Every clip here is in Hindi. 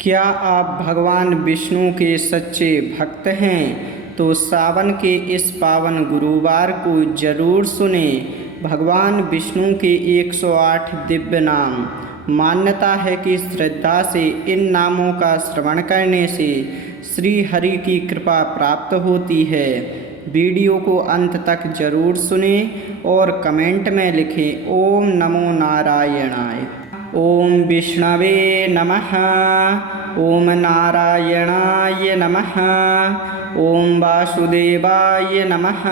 क्या आप भगवान विष्णु के सच्चे भक्त हैं तो सावन के इस पावन गुरुवार को जरूर सुने। भगवान विष्णु के 108 दिव्य नाम। मान्यता है कि श्रद्धा से इन नामों का श्रवण करने से श्री हरि की कृपा प्राप्त होती है। वीडियो को अंत तक जरूर सुने और कमेंट में लिखें ओम नमो नारायणाय। ओम विष्णवे नमः। ओम नारायणाय नमः। ओम वासुदेवाय नमः।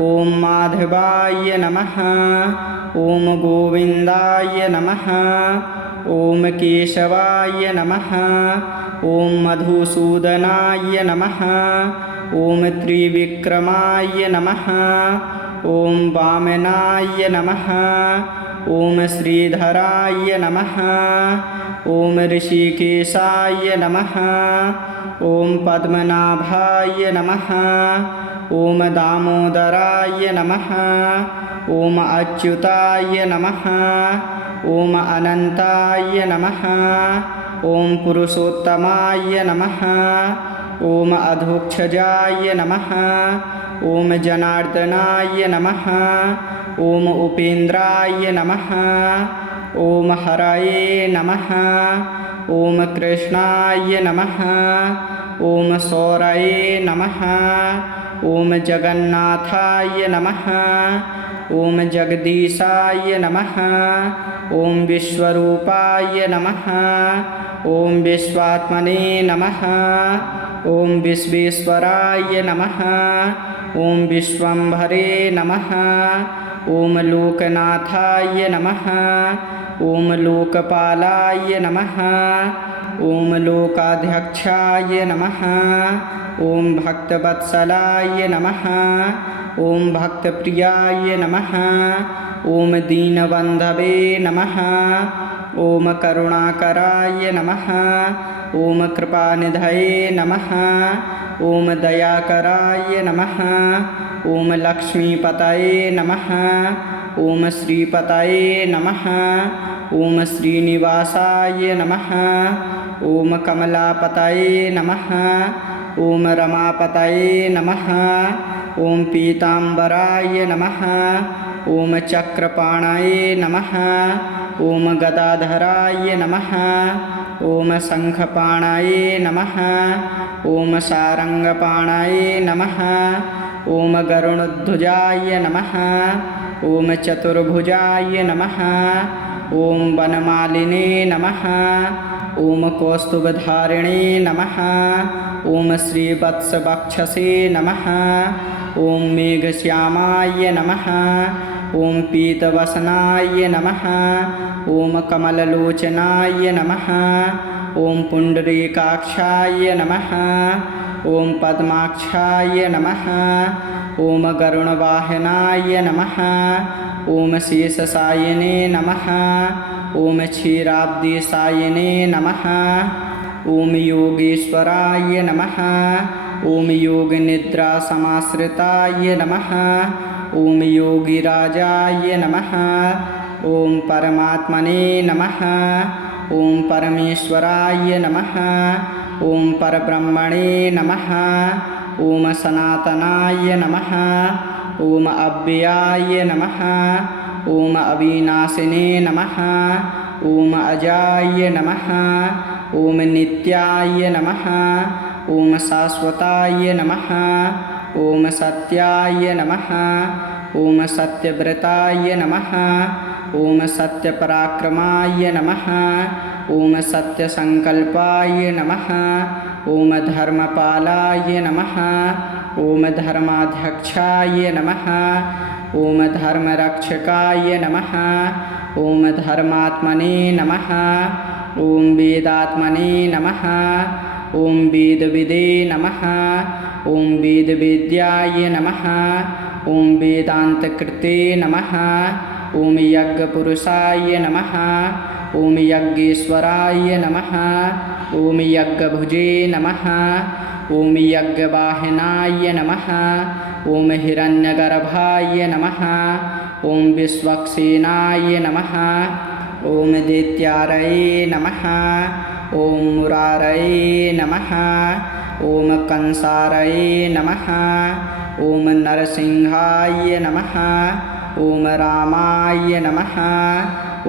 ओम माधवाय नमः। ओम गोविंदाय नमः। ओम केशवाय नमः। ओम मधुसूदनाय नमः। ओम त्रिविक्रमाय नमः। ओम वामनाय नमः। ओम श्रीधराय नमः। ओम ऋषिकेशाय नमः। ओम पद्मनाभाय नमः। ओम दामोदराय नमः। ओम अच्युताय नमः। ओम अनंताय नमः। ओम पुरुषोत्तमाय नमः। ओम अधोक्षजाय नमः। ओम जनार्दनाय नमः। ओम उपेन्द्राय नमः। ओम हरये नमः। ओम कृष्णाय नमः। ओम सौरये नमः। ओम जगन्नाथाय नमः। ओम जगदीशाय नमः। ओम विश्वरूपाय नमः। ओम विश्वात्मने नमः। ओम विश्वेश्वराय नमः। ओम विश्वंभरे नमः। ओम लोकनाथाय नमः। ओम लोकपालाय नमः। ओम लोकाध्यक्षाय नमः। ओम भक्तवत्सलाय नमः। ओम भक्तप्रियाय नमः। ओम दीनबन्धवे नमः। ओम करुणाकराय नमः। ओम कृपानिधये नमः। ओम दयाकराय नमः। ओम लक्ष्मीपतये नमः। ओम श्रीपतये नमः। ओम श्रीनिवासाय नमः। ओम कमलापतये नमः। ओम रमापतये नमः। ओम पीताम्बराय नमः। ओम चक्रपाणये नमः। ओम गदाधराय नमः। ओम शंखपाणये नमः। ओम सारंगपाणये नमः। ओम गरुणध्वजाय नमः। ओम चतुर्भुजाय नमः। ओम वनमालिने नमः। ओम कौस्तुभधारिणे नमः। ओम श्रीवत्सवक्षसे नमः। ओम मेघश्यामाय नमः। ओम पीतवसनाय नमः। ओम कमललोचनाय नमः। ओम पुंडरीकाक्षाय नमः। ओम पद्माक्षाय नमः। ओम गरुणवाहनाय नमः। ओम शेषशायिने नमः। ओम क्षीराब्धिशायिने नमः। ओम योगेश्वराय नमः। ओम योगनिद्रा समाश्रिताय नमः। ओम योगिराजाय नमः। ओम परमात्मने नमः। ओम परमेश्वराय नमः। ओम परब्रह्मणे नमः। ओम सनातनाय नमः। ओम अव्ययाय नमः। ओम अविनाशिने नमः। ओम अजाय नमः। ओम नित्याय नमः। ओम शाश्वताय नमः। ओम सत्याय नमः। ओम सत्यव्रताय नमः। ओम सत्यपराक्रमाय नमः। ओम सत्यसंकल्पाय नमः। ओम धर्मपालाय नमः। ओम धर्माध्यक्षाय नमः। ओम धर्मरक्षकाय नमः। ओम धर्मात्मने नमः। ओम वेदात्मने नमः। ओम वेदविदे नमः। ओम वेदवेद्याय नमः। ओम वेदान्तकृते नमः। ओम यज्ञपुरुषाय नमः। ओम यज्ञेश्वराय नमः। ओम यज्ञभुजे नमः। ओम यज्ञवाहनाय नमः। ओम हिरण्यगर्भाय नमः। ओम विश्वक्सेनाय नमः। ओम दैत्यारये नमः। ॐ मुरारये नमः। ॐ कंसारये नमः। ॐ नरसिंहाय नमः। ॐ रामाय नमः।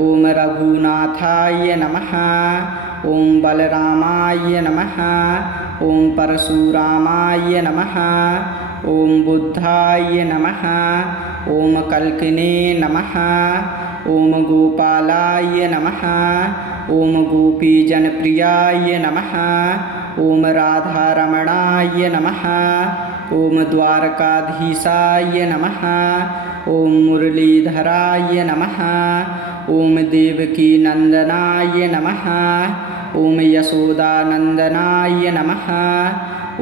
ॐ रघुनाथाय नमः। ॐ बलरामाय नमः। ॐ परशुरामाय नमः। ॐ बुद्धाय नमः। ॐ कल्किने नमः। ॐ गोपालाय नमः। ॐ गोपीजनप्रियाय नमः। ॐ राधारमणाय नमः। ॐ द्वारकाधीशाय नमः। ॐ मुरलीधराय नमः। ॐ देवकीनन्दनाय नमः। ॐ यशोदानन्दनाय नमः।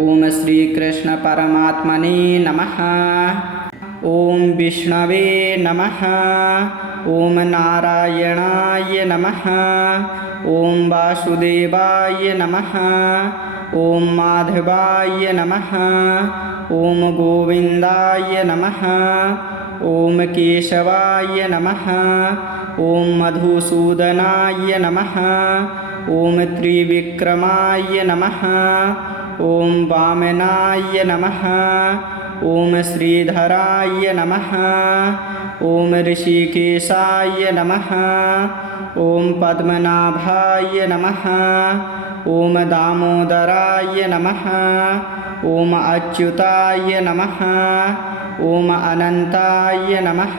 ॐ श्रीकृष्णपरमात्मने नमः। ॐ विष्णवे नमः। ॐ नारायणाय नमः। ॐ वासुदेवाय नमः। ॐ माधवाय नमः। ॐ गोविन्दाय नमः। ॐ केशवाय नमः। ॐ मधुसूदनाय नमः। ॐ त्रिविक्रमाय नमः। ॐ वामनाय नमः। ॐ श्रीधराय नमः। ॐ ऋषिकेशाय नमः। ॐ पद्मनाभाय नमः। ॐ दामोदराय नमः। ॐ अच्युताय नमः। ॐ अनन्ताय नमः।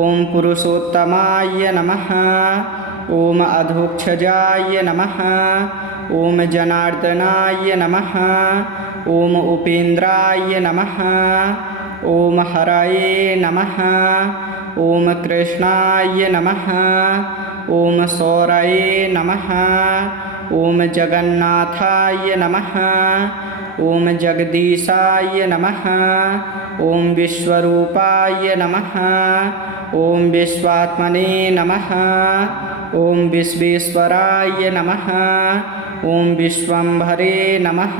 ॐ पुरुषोत्तमाय नमः। ॐ अधोक्षजाय नमः। ॐ जनार्दनाय नमः। ॐ उपेन्द्राय नमः। ॐ हरये नमः। ॐ कृष्णाय नमः। ॐ सौरये नमः। ॐ जगन्नाथाय नमः। ॐ जगदीशाय नमः। ॐ विश्वरूपाय नमः। ॐ विश्वात्मने नमः। ॐ विश्वेश्वराय नमः। ॐ विश्वम्भरे नमः।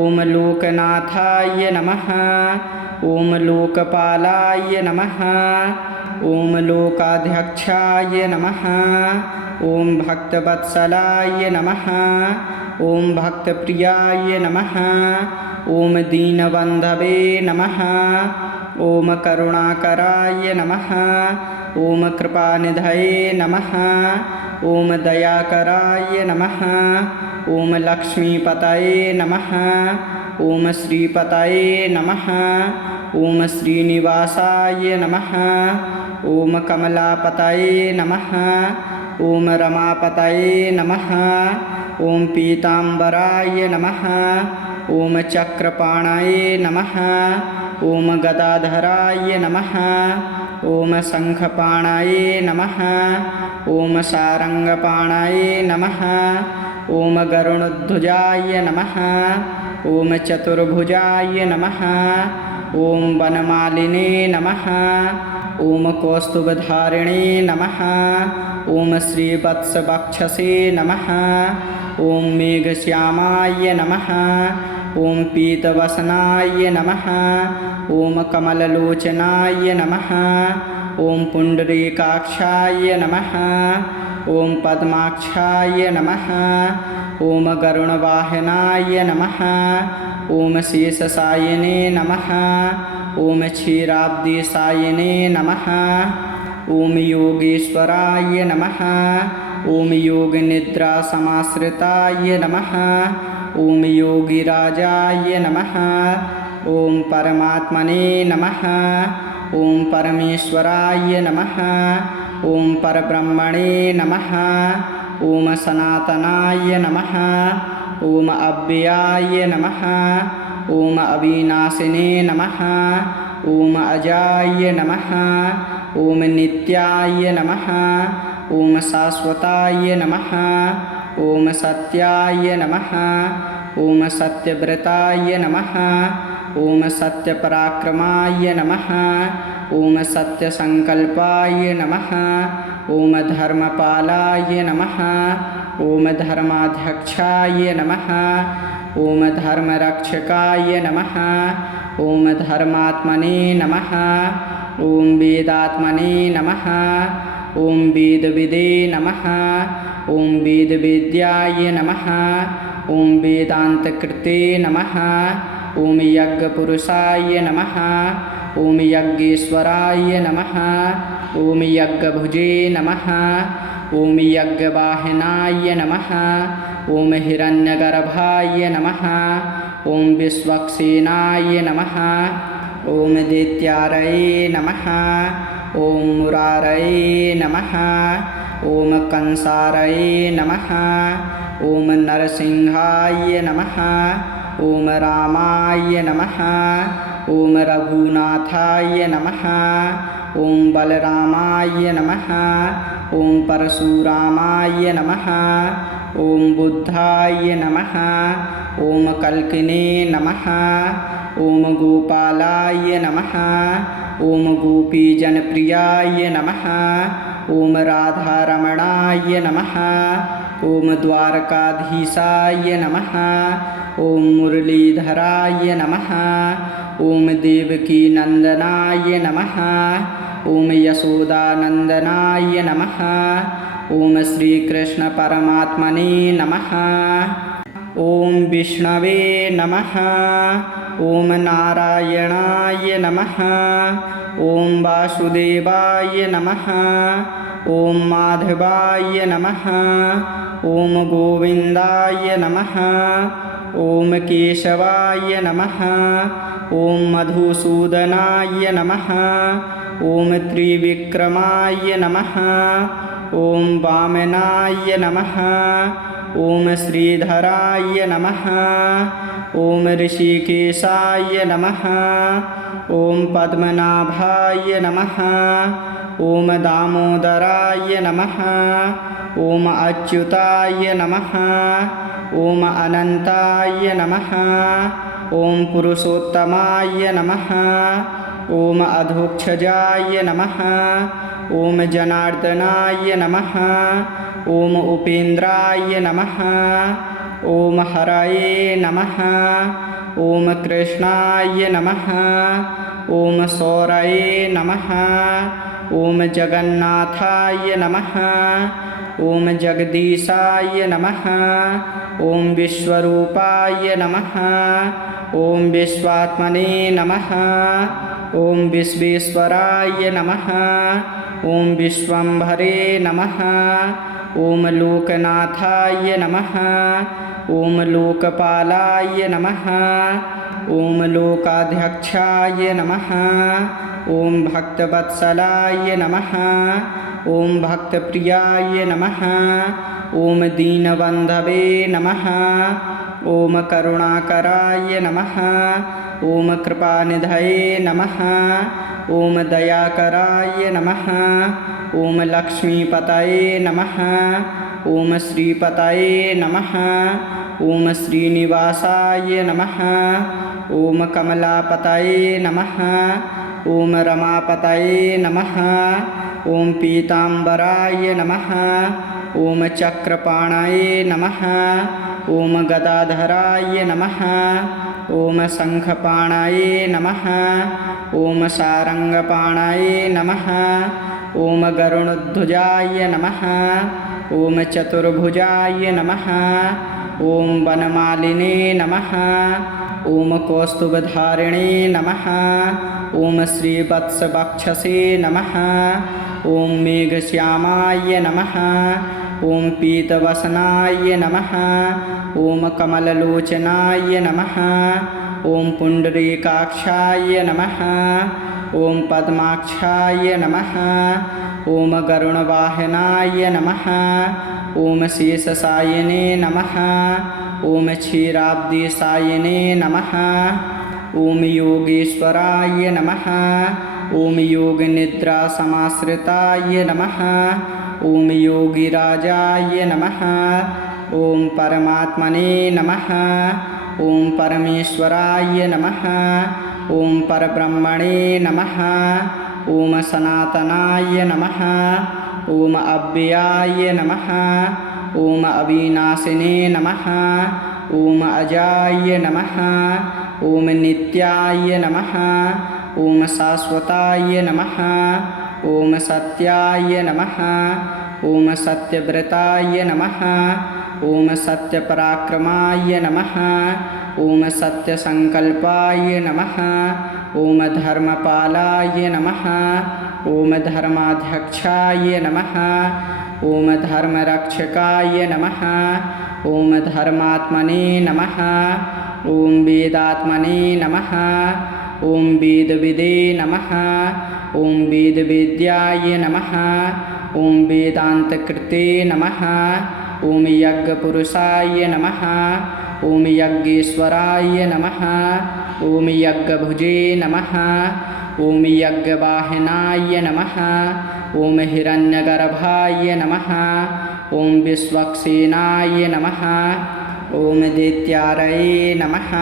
ॐ लोकनाथाय नमः। ॐ लोकपालाय नमः। ॐ लोकाध्यक्षाय नमः। ॐ भक्तवत्सलाय नमः। ॐ भक्तप्रियाय नमः। ॐ दीनबन्धवे नमः। ॐ करुणाकराय नमः। ॐ कृपानिधये नमः। ॐ दयाकराय नमः। ॐ लक्ष्मीपतये नमः। ॐ श्रीपतये नमः। ॐ श्रीनिवासाय नमः। ॐ कमलापतये नमः। ॐ रमापतये नमः। ॐ पीताम्बराय नमः। ॐ चक्रपाणये नमः। ॐ गदाधराय नमः। ॐ शङ्खपाणये नमः। ॐ सारङ्गपाणये नमः। ॐ गरुणध्वजाय नमः। ॐ चतुर्भुजाय नमः। ॐ वनमालिने नमः। ॐ कौस्तुभधारिणे नमः। ॐ श्रीवत्सवक्षसे नमः। ॐ मेघश्यामाय नमः। ॐ पीतवसनाय नमः। ॐ कमललोचनाय नमः। ॐ पुण्डरीकाक्षाय नमः। ॐ पद्माक्षाय नमः। ॐ गरुणवाहनाय नमः। ॐ शेषशायिने नमः। ॐ क्षीराब्धिशायिने नमः। ॐ योगेश्वराय नमः। ॐ योगनिद्रासमाश्रिताय नमः। ॐ योगिराजाय नमः। ॐ परमात्मने नमः। ॐ परमेश्वराय नमः। ॐ परब्रह्मणे नमः। ॐ सनातनाय नमः। ॐ अव्ययाय नमः। ॐ अविनाशिने नमः। ॐ अजाय नमः। ॐ नित्याय नमः। ॐ शाश्वताय नमः। ॐ सत्याय नमः। ॐ सत्यव्रताय नमः। ॐ सत्यपराक्रमाय नमः। ॐ सत्यसङ्कल्पाय नमः। ॐ धर्मपालाय नमः। ॐ धर्माध्यक्षाय नमः। ॐ धर्मरक्षकाय नमः। ॐ धर्मात्मने नमः। ॐ वेदात्मने नमः। ॐ वेदविदे नमः ॐ वेदवेद्याय नमः ॐ वेदान्तकृते नमः ॐ यज्ञपुरुषाय नमः ॐ यज्ञेश्वराय नमः ॐ यज्ञभुजे नमः ॐ यज्ञवाहनाय नमः ॐ हिरण्यगर्भाय नमः ॐ विश्वक्सेनाय नमः ॐ दैत्यारये नमः ॐ मुरारये नमः ॐ कंसारये नमः ॐ नरसिंहाय नमः ॐ रामाय नमः ॐ रघुनाथाय नमः ॐ बलरामाय नमः ॐ परशुरामाय नमः ॐ बुद्धाय नमः ॐ कल्किने नमः ॐ गोपालाय नमः ॐ गोपीजनप्रियाय नमः ॐ राधारमणाय नमः ॐ द्वारकाधीशाय नमः ॐ मुरलीधराय नमः ॐ देवकीनन्दनाय नमः ॐ यशोदानन्दनाय नमः ॐ श्रीकृष्णपरमात्मने नमः ॐ विष्णवे नमः ॐ नारायणाय नमः ॐ वासुदेवाय नमः ॐ माधवाय नमः ॐ गोविन्दाय नमः ॐ केशवाय नमः ॐ मधुसूदनाय नमः ॐ त्रिविक्रमाय नमः ॐ वामनाय नमः ॐ श्रीधराय नमः ॐ ऋषिकेशाय नमः ॐ पद्मनाभाय नमः ॐ दामोदराय नमः ॐ अच्युताय नमः ॐ अनन्ताय नमः ॐ पुरुषोत्तमाय नमः ॐ अधोक्षजाय नमः ॐ जनार्दनाय नमः ॐ उपेन्द्राय नमः ॐ हरये नमः ॐ कृष्णाय नमः ॐ सौरये नमः ॐ जगन्नाथाय नमः ॐ जगदीशाय नमः ॐ विश्वरूपाय नमः ॐ विश्वात्मने नमः ॐ विश्वेश्वराय नमः ॐ विश्वम्भरे नमः ॐ लोकनाथाय नमः ॐ लोकपालाय नमः ॐ लोकाध्यक्षाय नमः ॐ भक्तवत्सलाय नमः ॐ भक्तप्रियाय नमः ॐ दीनबन्धवे नमः ॐ करुणाकराय नमः ॐ कृपानिधये नमः ॐ दयाकराय नमः ॐ लक्ष्मीपतये नमः ॐ श्रीपतये नमः ॐ श्रीनिवासाय नमः ॐ कमलापतये नमः ॐ रमापतये नमः ॐ पीताम्बराय नमः ॐ चक्रपाणये नमः ॐ गदाधराय नमः ॐ शङ्खपाणये नमः ॐ सारङ्गपाणये नमः ॐ गरुणध्वजाय नमः ॐ चतुर्भुजाय नमः ॐ वनमालिने नमः ॐ कौस्तुभधारिणे नमः ॐ श्रीवत्सवक्षसे नमः ॐ मेघश्यामाय नमः ॐ पीतवसनाय नमः ॐ कमललोचनाय नमः ॐ पुण्डरीकाक्षाय नमः ॐ पद्माक्षाय नमः ॐ गरुणवाहनाय नमः ॐ शेषशायिने नमः ॐ क्षीराब्धिशायिने नमः ॐ योगेश्वराय नमः ॐ योगनिद्रासमाश्रिताय नमः ॐ योगिराजाय नमः ॐ परमात्मने नमः ॐ परमेश्वराय नमः ॐ परब्रह्मणे नमः ॐ सनातनाय नमः ॐ अव्ययाय नमः ॐ अविनाशिने नमः ॐ अजाय नमः ॐ नित्याय नमः ॐ शाश्वताय नमः ॐ सत्याय नमः ॐ सत्यव्रताय नमः ॐ सत्यपराक्रमाय नमः ॐ सत्यसङ्कल्पाय नमः ॐ धर्मपालाय नमः ॐ धर्माध्यक्षाय नमः ॐ धर्मरक्षकाय नमः ॐ धर्मात्मने नमः ॐ वेदात्मने नमः ॐ वेदविदे नमः ॐ वेदवेद्याय नमः ॐ वेदान्तकृते नमः ॐ यज्ञपुरुषाय नमः ॐ यज्ञेश्वराय नमः ॐ यज्ञभुजे नमः ॐ यज्ञवाहनाय नमः ॐ हिरण्यगर्भाय नमः ॐ विश्वक्सेनाय नमः ॐ दैत्यारये नमः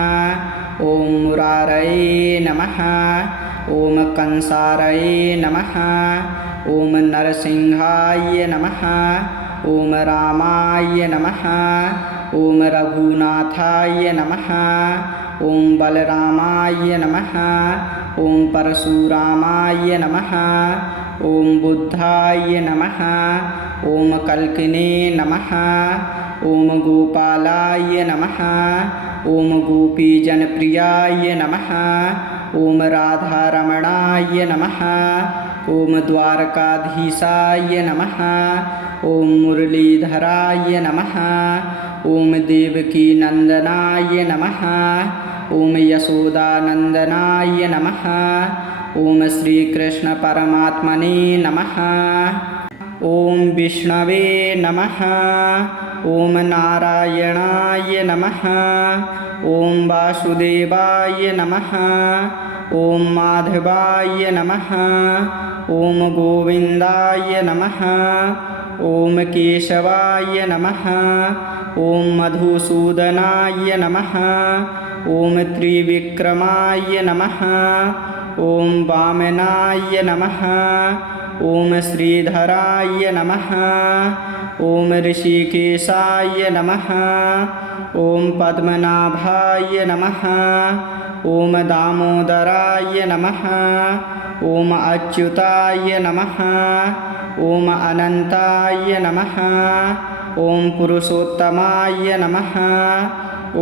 ॐ मुरारये नमः ॐ कंसारये नमः ॐ नरसिंहाय नमः ॐ रामाय नमः ॐ रघुनाथाय नमः ॐ बलरामाय नमः ॐ परशुरामाय नमः ॐ बुद्धाय नमः ॐ कल्किने नमः ॐ गोपालाय नमः ॐ गोपीजनप्रियाय नमः ॐ राधारमणाय नमः ॐ द्वारकाधीशाय नमः ॐ मुरलीधराय नमः ॐ देवकीनन्दनाय नमः ॐ यशोदानन्दनाय नमः ॐ श्रीकृष्णपरमात्मने नमः ॐ विष्णवे नमः ॐ नारायणाय नमः ॐ वासुदेवाय नमः ॐ माधवाय नमः ॐ गोविन्दाय नमः ॐ केशवाय नमः ॐ मधुसूदनाय नमः ॐ त्रिविक्रमाय नमः ॐ वामनाय नमः ॐ श्रीधराय नमः ॐ ऋषिकेशाय नमः ॐ पद्मनाभाय नमः ॐ दामोदराय नमः ॐ अच्युताय नमः ॐ अनन्ताय नमः ॐ पुरुषोत्तमाय नमः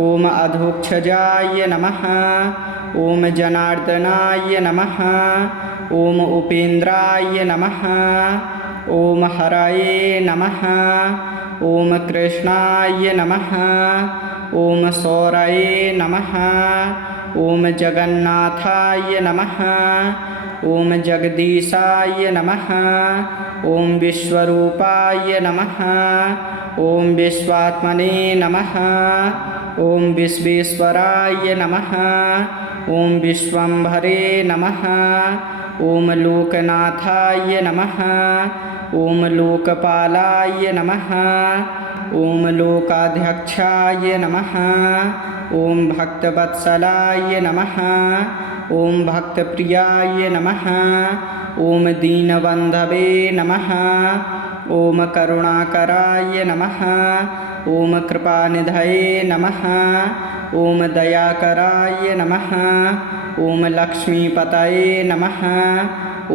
ॐ अधोक्षजाय नमः ॐ जनार्दनाय नमः ॐ उपेन्द्राय नमः ॐ हरये नमः ॐ कृष्णाय नमः ॐ सौरये नमः ॐ जगन्नाथाय नमः ॐ जगदीशाय नमः ॐ विश्वरूपाय नमः ॐ विश्वात्मने नमः ॐ विश्वेश्वराय नमः ॐ विश्वम्भरे नमः ॐ लोकनाथाय नमः ॐ लोकपालाय नमः ॐ लोकाध्यक्षाय नमः ॐ भक्तवत्सलाय नमः ॐ भक्तप्रियाय नमः ॐ दीनबन्धवे नमः ॐ करुणाकराय नमः ॐ कृपानिधये नमः ॐ दयाकराय नमः ॐ लक्ष्मीपतये नमः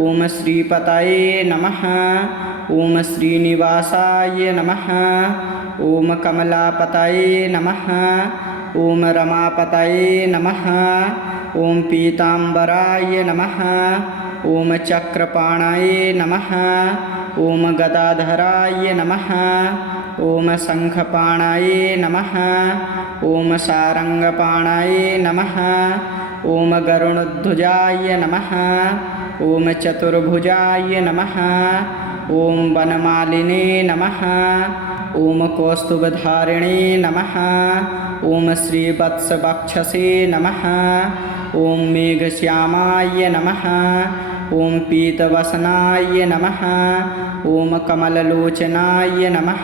ॐ श्रीपतये नमः ॐ श्रीनिवासाय नमः ॐ कमलापतये नमः ॐ रमापतये नमः ॐ पीताम्बराय नमः ॐ चक्रपाणये नमः ॐ गदाधराय नमः ॐ शङ्खपाणये नमः ॐ सारङ्गपाणये नमः ॐ गरुणध्वजाय नमः ॐ चतुर्भुजाय नमः ॐ वनमालिने नमः ॐ कौस्तुभधारिणे नमः ॐ श्रीवत्सवक्षसे नमः ॐ मेघश्यामाय नमः ॐ पीतवसनाय नमः ॐ कमललोचनाय नमः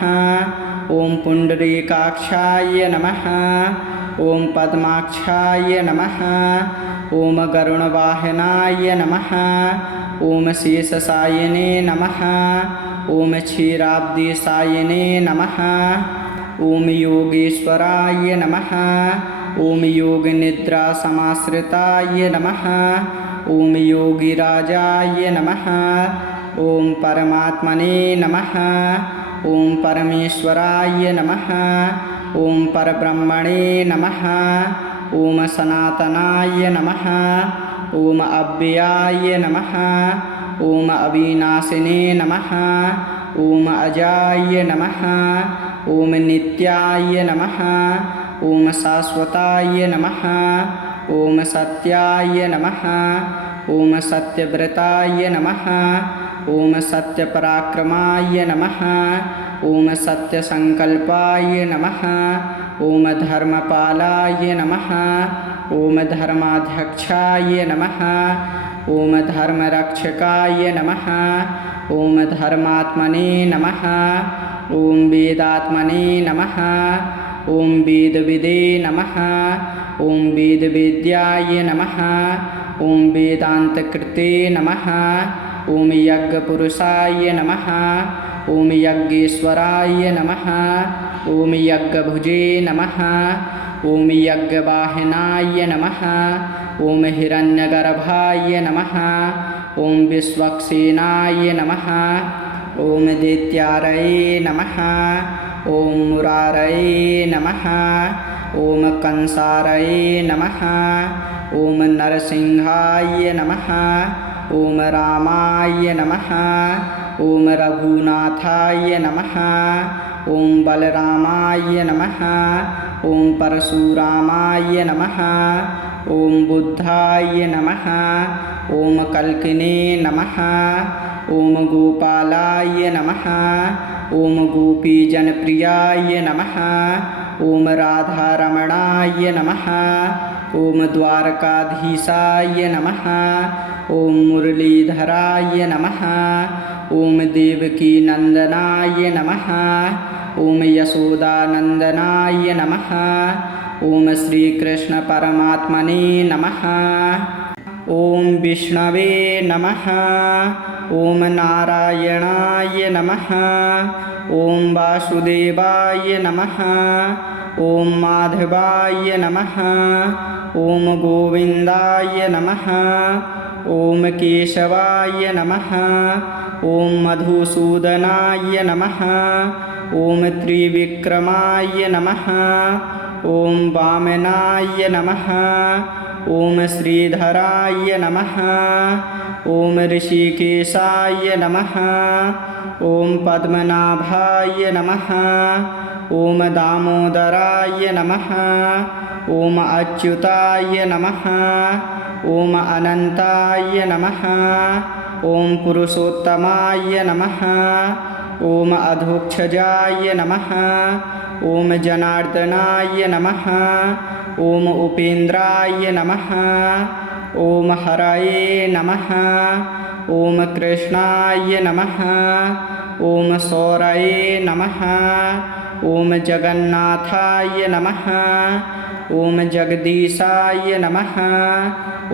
ॐ पुण्डरीकाक्षाय नमः ॐ पद्माक्षाय नमः ॐ गरुणवाहनाय नमः ॐ शेषशायिने नमः ॐ क्षीराब्धिशायिने नमः ॐ योगेश्वराय नमः ॐ योगनिद्रासमाश्रिताय नमः ॐ योगिराजाय नमः ॐ परमात्मने नमः। ॐ परमेश्वराय नमः। ॐ परब्रह्मणे नमः। ॐ सनातनाय नमः। ॐ अव्ययाय नमः। ॐ अविनाशिने नमः। ॐ अजाय नमः। ॐ नित्याय नमः। ॐ शाश्वताय नमः। ॐ सत्याय नमः। ॐ सत्यव्रताय नमः। ॐ सत्यपराक्रमाय नमः। ॐ सत्यसङ्कल्पाय नमः। ॐ धर्मपालाय नमः। ॐ धर्माध्यक्षाय नमः। ॐ धर्मरक्षकाय नमः। ॐ धर्मात्मने नमः। ॐ वेदात्मने नमः। ॐ वेदविदे नमः। ॐ वेदवेद्याय नमः। ॐ वेदान्तकृते नमः। ॐ यज्ञपुरुषाय नमः। ॐ यज्ञेश्वराय नमः। ॐ यज्ञभुजे नमः। ॐ यज्ञवाहनाय नमः। ॐ हिरण्यगर्भाय नमः। ॐ विश्वक्सेनाय नमः। ॐ दैत्यारये नमः। ॐ मुरारये नमः। ॐ कंसारये नमः। ॐ नरसिंहाय नमः। ॐ रामाय नमः। ॐ रघुनाथाय नमः। ॐ बलरामाय नमः। ॐ परशुरामाय नमः। ॐ बुद्धाय नमः। ॐ कल्किने नमः। ॐ गोपालाय नमः। ॐ गोपीजनप्रियाय नमः। ॐ राधारमणाय नमः। ॐ द्वारकाधीशाय नमः। ॐ मुरलीधराय नमः। ॐ देवकीनन्दनाय नमः। ॐ यशोदानन्दनाय नमः। ॐ श्रीकृष्णपरमात्मने नमः। ॐ विष्णवे नमः। ॐ नारायणाय नमः। ॐ वासुदेवाय नमः। ॐ माधवाय नमः। ॐ गोविन्दाय नमः। ॐ केशवाय नमः। ॐ मधुसूदनाय नमः। ॐ त्रिविक्रमाय नमः। ॐ वामनाय नमः। ॐ श्रीधराय नमः। ॐ ऋषिकेशाय नमः। ॐ पद्मनाभाय नमः। ॐ दामोदराय नमः। ॐ अच्युताय नमः। ॐ अनन्ताय नमः। ॐ पुरुषोत्तमाय नमः। ॐ अधोक्षजाय नमः। ॐ जनार्दनाय नमः। ॐ उपेन्द्राय नमः। ॐ हरये नमः। ॐ कृष्णाय नमः। ॐ सौरये नमः। ॐ जगन्नाथाय नमः। ॐ जगदीशाय नमः।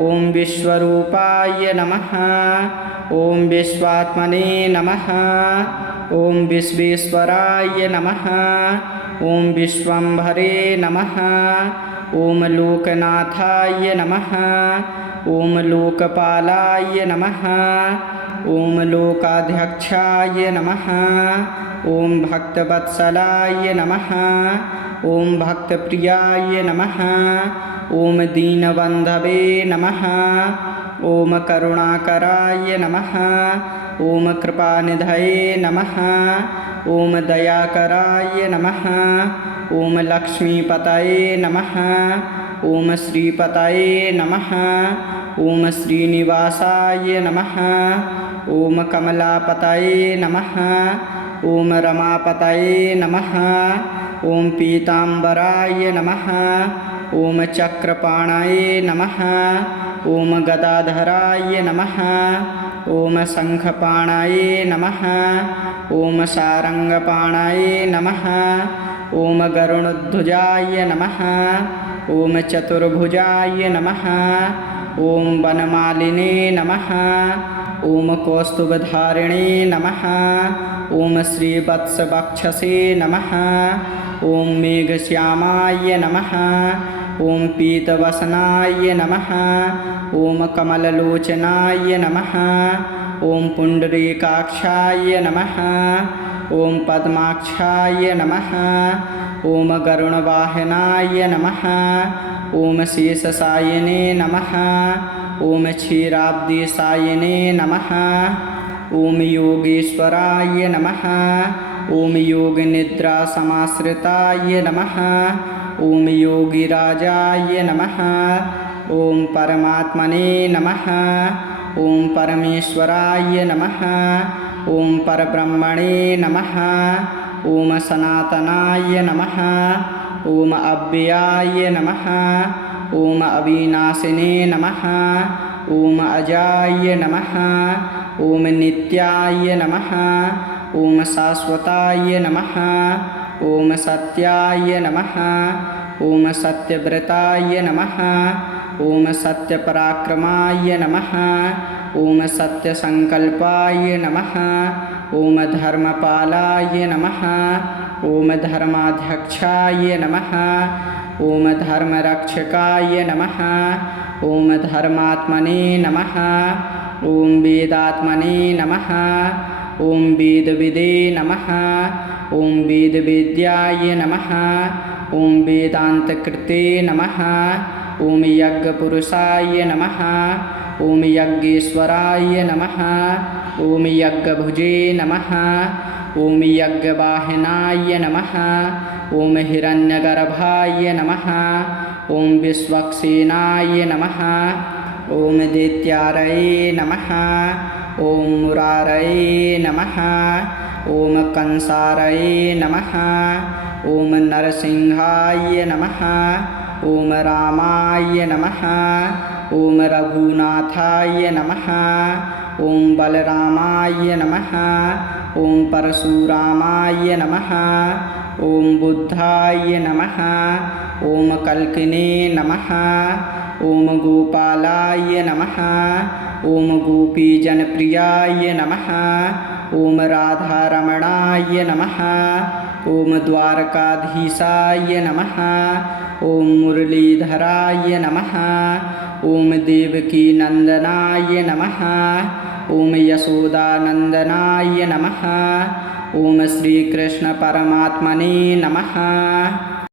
ॐ विश्वरूपाय नमः। ॐ विश्वात्मने नमः। ॐ विश्वेश्वराय नमः। ॐ विश्वम्भरे नमः। ॐ लोकनाथाय नमः। ॐ लोकपालाय नमः। ॐ लोकाध्यक्षाय नमः। ॐ भक्तवत्सलाय नमः। ॐ भक्तप्रियाय नमः। ॐ दीनबन्धवे नमः। ॐ करुणाकराय नमः। ॐ कृपानिधये नमः। ॐ दयाकराय नमः। ॐ लक्ष्मीपतये नमः। ॐ श्रीपतये नमः। ॐ श्रीनिवासाय नमः। ॐ कमलापतये नमः। ॐ रमापतये नमः। ॐ पीताम्बराय नमः। ॐ चक्रपाणये नमः। ॐ गदाधराय नमः। ॐ शङ्खपाणये नमः। ॐ सारङ्गपाणये नमः। ॐ गरुणध्वजाय नमः। ॐ चतुर्भुजाय नमः। ॐ वनमालिने नमः। ॐ कौस्तुभधारिणे नमः। ॐ श्रीवत्सवक्षसे नमः। ॐ मेघश्यामाय नमः। ॐ पीतवसनाय नमः। ॐ कमललोचनाय नमः। ॐ पुण्डरीकाक्षाय नमः ॐ पद्माक्षाय नमः ॐ गरुणवाहनाय नमः ॐ शेषशायिने नमः ॐ क्षीराब्धिशायिने नमः ॐ योगेश्वराय नमः ॐ योगनिद्रासमाश्रिताय नमः ॐ योगिराजाय नमः ॐ परमात्मने नमः ॐ परमेश्वराय नमः ॐ परब्रह्मणे नमः ॐ सनातनाय नमः ॐ अव्ययाय नमः ॐ अविनाशिने नमः ॐ अजाय नमः ॐ नित्याय नमः ॐ शाश्वताय नमः ॐ सत्याय नमः ॐ सत्यव्रताय नमः ॐ सत्यपराक्रमाय नमः ॐ सत्यसङ्कल्पाय नमः ॐ धर्मपालाय नमः ॐ धर्माध्यक्षाय नमः ॐ धर्मरक्षकाय नमः ॐ धर्मात्मने नमः ॐ वेदात्मने नमः ॐ वेदविदे नमः ॐ वेदवेद्याय नमः ॐ वेदान्तकृते नमः ॐ यज्ञपुरुषाय नमः ॐ यज्ञेश्वराय नमः ॐ यज्ञभुजे नमः ॐ यज्ञवाहनाय नमः ॐ हिरण्यगर्भाय नमः ॐ विश्वक्सेनाय नमः ॐ दैत्यारये नमः ॐ मुरारये नमः ॐ कंसारये नमः ॐ नरसिंहाय नमः ॐ रामाय नमः ॐ रघुनाथाय नमः ॐ बलरामाय नमः ॐ परशुरामाय नमः ॐ बुद्धाय नमः ॐ कल्किने नमः ॐ गोपालाय नमः ॐ गोपीजनप्रियाय नमः ॐ राधारमणाय नमः ॐ द्वारकाधीशाय नमः ॐ मुरलीधराय नमः ॐ देवकीनन्दनाय नमः ॐ यशोदानन्दनाय नमः ॐ श्रीकृष्णपरमात्मने नमः।